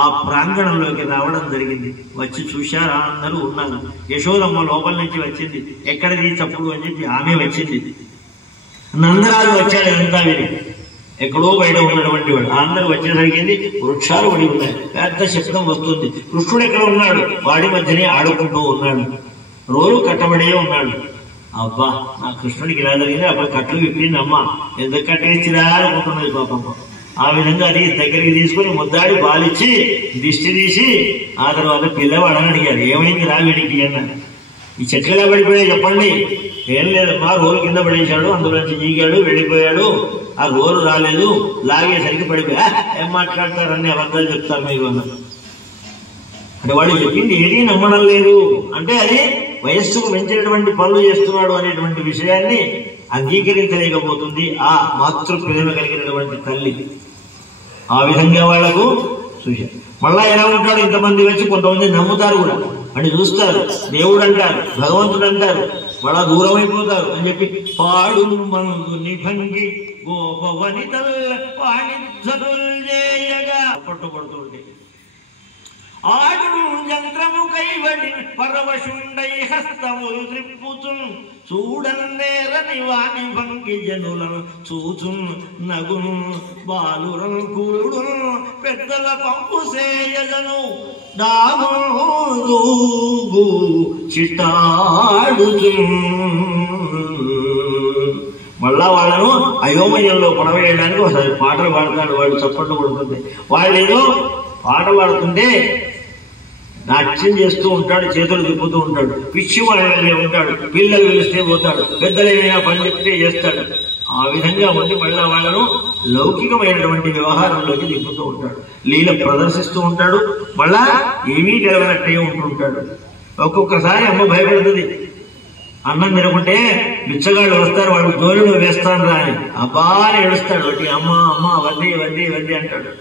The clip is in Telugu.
ఆ ప్రాంగణంలోకి రావడం జరిగింది. వచ్చి చూశారు, అందరూ ఉన్నారు. యశోదమ్మ లోపల నుంచి వచ్చింది. ఎక్కడిది చప్పుడు అని చెప్పి ఆమె వచ్చింది. నందరాజు వచ్చాడు. అంతా విని ఎక్కడో బయట ఉన్నటువంటి వాడు అందరూ వచ్చేసరిగింది. వృక్షాలు పడి ఉన్నాయి, పెద్ద శబ్దం వస్తుంది. కృష్ణుడు ఎక్కడ ఉన్నాడు? వాడి మధ్యనే ఆడుకుంటూ ఉన్నాడు. రోజు కట్టబడే ఉన్నాడు. అబ్బా, నా కృష్ణుడికి ఇలా జరిగింది. అప్పుడు కట్లు విప్పింది అమ్మ. ఎందుకు కట్టేసిరా అనుకుంటున్నది పాపం. ఆ విధంగా అది దగ్గరికి తీసుకుని ముద్దాడి పాలిచ్చి దిష్టి తీసి ఆ తర్వాత పిల్లవాడని అడిగారు, ఏమైంది రా వీడికి అన్నాడు. ఈ చెట్లు ఎలా పడిపోయాయి చెప్పండి. ఏం లేదమ్మా, రోలు కింద పడేశాడు, అందులోంచి ఈగాడు వెళ్ళిపోయాడు, ఆ రోలు రాలేదు, లాగేసరికి పడిపోయా. ఏం మాట్లాడతారని అబద్ధాలు చెప్తారు మీరు అన్నారు. అంటే వాడు చెప్పింది ఏదీ నమ్మడం లేదు. అంటే అది వయస్సుకు పెంచినటువంటి పనులు చేస్తున్నాడు అనేటువంటి విషయాన్ని అంగీకరించలేకపోతుంది ఆ మాతృ ప్రేమ కలిగినటువంటి తల్లి. ఆ విధంగా వాళ్లకు చూశారు. మళ్ళా ఎలా ఉంటాడు, ఇంతమంది వచ్చి కొంతమంది నమ్ముతారు కూడా అని చూస్తారు. దేవుడు అంటారు, భగవంతుడు అంటారు, మళ్ళా దూరం అయిపోతారు అని చెప్పి పాడు మందు నిభంగి గోపవనితల్ వాణిజ్యగా పట్టుబడుతుంటే ఆడు యంత్రము కైవడి పరవశుండై హస్తములు త్రిప్పుతున్ చూడన్నేరని వాణి భంగి జనులను చూచున్ నగును బాలురను కూడు పెద్దల పంపు సేయజను దామోదూగు చిటాడుచున్. మళ్ళా వాళ్ళను అయోమయంలో పడవేయడానికి ఒకసారి పాటలు పాడతాడు. వాళ్ళు చప్పట్లు కొడుతుంది. వాళ్ళు ఏదో పాట పాడుతుంటే నాట్యం చేస్తూ ఉంటాడు, చేతులు తిప్పుతూ ఉంటాడు, పిచ్చి వాళ్ళే ఉంటాడు, పిల్లలు పిలిస్తే పోతాడు, పెద్దలైనా పని చెప్తే చేస్తాడు. ఆ విధంగా ఉండి మళ్ళా వాళ్ళను లౌకికమైనటువంటి వ్యవహారంలోకి తిప్పుతూ ఉంటాడు, లీల ప్రదర్శిస్తూ ఉంటాడు. మళ్ళా ఏమీ గెలవనట్టే ఉంటుంటాడు. ఒక్కొక్కసారి అమ్మ భయపడుతుంది. అన్నం తినకుంటే బిచ్చగాళ్ళు వస్తారు, వాడు జోలిలో వేస్తాను రా అని. అబ్బా అని ఏడుస్తాడు. వాటి అమ్మ అమ్మ వద్ది వద్ది వద్ది అంటాడు.